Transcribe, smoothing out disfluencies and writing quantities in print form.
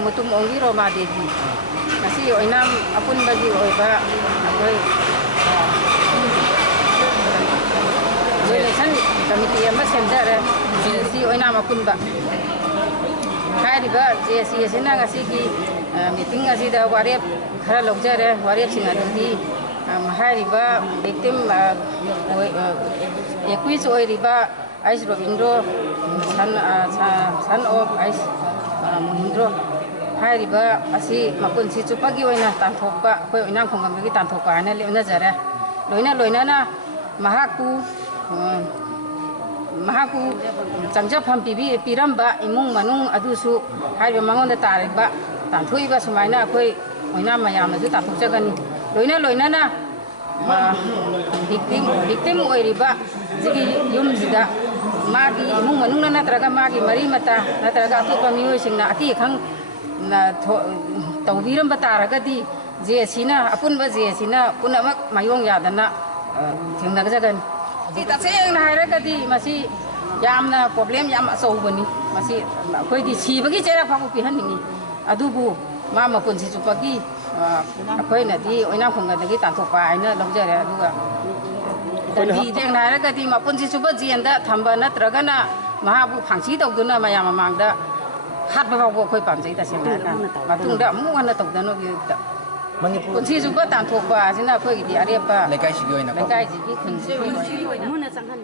Mutum ongi Roma Devi. Kasi oinam apun bagi oiba apoy election committee ama semdare si oinam apun ba. Kai diba JC sina ngasi ki meeting ngasi da warep khara logjare warep singa di hai diba victim equis oi diba Ais Robindro son of Ais Mohindro hai diba asi mapun si chupagi oina tanthokpa koi oinam khongam gi tanthokpa ana leuna jare loina na mahaku changjafam pibi piramba imung manung adusu hai ba mangonda tariba tanthoiba sumaina koi oina mayam ju tanthokjagani loina na victim oiriba jigi yum jida magi imung manung na natraga magi mari mata natraga atopa mioi singna ati khang na tawbiram bataragadi jesina apunba jesina punamak mayong yadana thingnajagan si taseng na hairagadi masi yamna problem yam asawbani masi khoi di sibagi chera phabu pihaningi adubu ma mapun si chupagi khoi na di oina khonga dagi tanthokpa aina lawjare aduga di jeng na hairagadi mapun si chupa jienda thamba natragana mahabu phangsi tawduna mayam mamangda hat bawa koi pamjai ta sing na matungda mu wana tawdano gi ta kunsi juba tanthokpa sina khoi gi di arepa lekai sigi oina lekai sigi kunsi mu na changhan